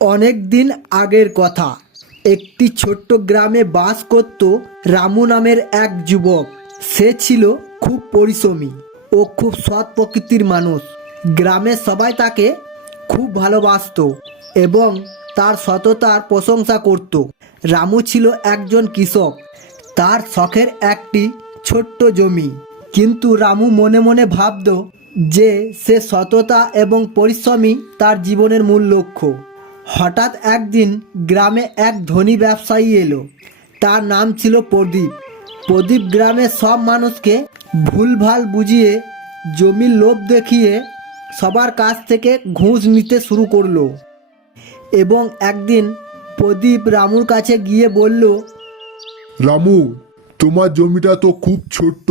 অনেক দিন আগের কথা। একটি ছোট্ট গ্রামে বাস করত রামু নামের এক যুবক। সে ছিল খুব পরিশ্রমী ও খুব সৎ প্রকৃতির মানুষ। গ্রামের সবাই তাকে খুব ভালোবাসতো এবং তার সততার প্রশংসা করত। রামু ছিল একজন কৃষক। তার শখের একটি ছোট্ট জমি। কিন্তু রামু মনে মনে ভাবত যে সে সততা এবং পরিশ্রমী তার জীবনের মূল লক্ষ্য। হঠাৎ একদিন গ্রামে এক ধনী ব্যবসায়ী এলো। তার নাম ছিল প্রদীপ। প্রদীপ গ্রামের সব মানুষকে ভুলভাল বুঝিয়ে, জমির লোভ দেখিয়ে সবার কাছ থেকে ঘুষ নিতে শুরু করল। এবং একদিন প্রদীপ রামুর কাছে গিয়ে বলল, রামু, তোমার জমিটা তো খুব ছোট্ট।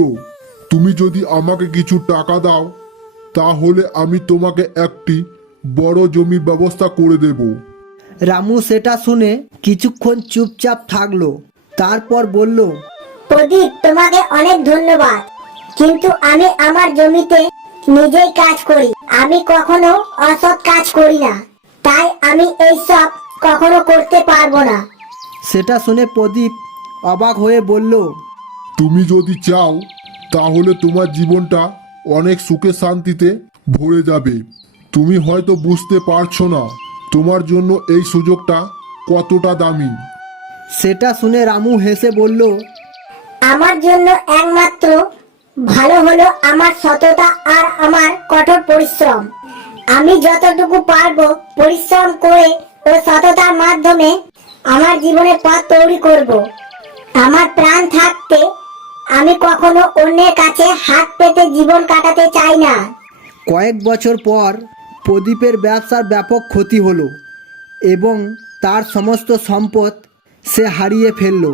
তুমি যদি আমাকে কিছু টাকা দাও, তাহলে আমি তোমাকে একটি বড় জমির ব্যবস্থা করে দেব। রামু সেটা শুনে কিছুক্ষণ চুপচাপ থাকল তারপর বলল প্রদীপ তোমাকে অনেক ধন্যবাদ। কিন্তু আমি আমার জমিতে নিজেই কাজ করি। আমি কখনো অসৎ কাজ করি না। তাই আমি এইসব কখনো করতে পারব না। সেটা শুনে প্রদীপ অবাক হয়ে বলল তুমি যদি চাও তাহলে তোমার জীবনটা অনেক সুখে শান্তিতে ভরে যাবে। তুমি হয়তো বুঝতে পারছ না তোমার জন্য এই সুযোগটা কতটা দামি। সেটা শুনে রামু হেসে বলল আমার জন্য একমাত্র ভালো হলো আমার সততা আর আমার কঠোর পরিশ্রম। আমি যতটুকু পারব পরিশ্রম করে ও সততার মাধ্যমে আমার জীবনের পথ তৈরি করব। আমার প্রাণ থাকতে আমি কখনো অন্যের কাছে হাত পেতে জীবন কাটাতে চাই না। কয়েক বছর পর প্রদীপের ব্যবসার ব্যাপক ক্ষতি হলো এবং তার সমস্ত সম্পদ সে হারিয়ে ফেলল।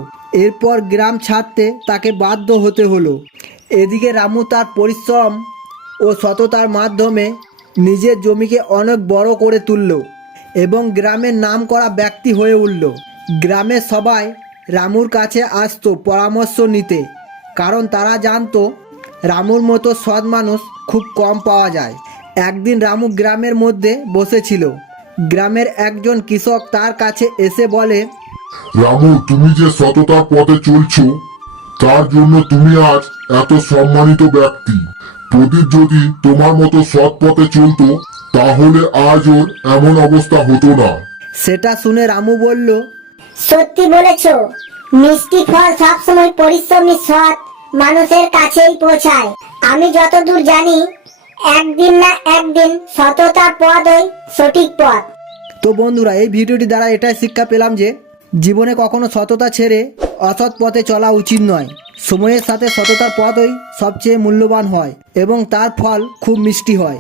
এরপর গ্রাম ছাড়তে তাকে বাধ্য হতে হলো। এদিকে রামু তার পরিশ্রম ও সততার মাধ্যমে নিজের জমিকে অনেক বড় করে তুলল এবং গ্রামের নাম করা ব্যক্তি হয়ে উঠল। গ্রামের সবাই রামুর কাছে আসতো পরামর্শ নিতে, কারণ তারা জানতো রামুর মতো সৎ মানুষ খুব কম পাওয়া যায়। একদিন রামু গ্রামের মধ্যে বসেছিল। গ্রামের একজন কৃষক তার কাছে এসে বলে রামু তুমি যে সততার পথে চলছো তার জন্য তুমি আজ এত সম্মানিত ব্যক্তি। প্রদীপ যদি তোমার মতো সৎ পথে চলতো তাহলে আজ ওর এমন অবস্থা হতো না। সেটা শুনে রামু বলল সত্যি বলেছ মিষ্টি ফল সবসময় পরিশ্রমী সৎ মানুষের কাছেই পৌঁছায়। আমি যতদূর জানি একদিন না একদিন সততার পথই সঠিক পথ। তো বন্ধুরা, এই ভিডিওটি দ্বারা এটাই শিক্ষা পেলাম যে, জীবনে কখনো সততা ছেড়ে অসৎ পথে চলা উচিত নয়। সময়ের সাথে সততার পথই সবচেয়ে মূল্যবান হয় এবং তার ফল খুব মিষ্টি হয়।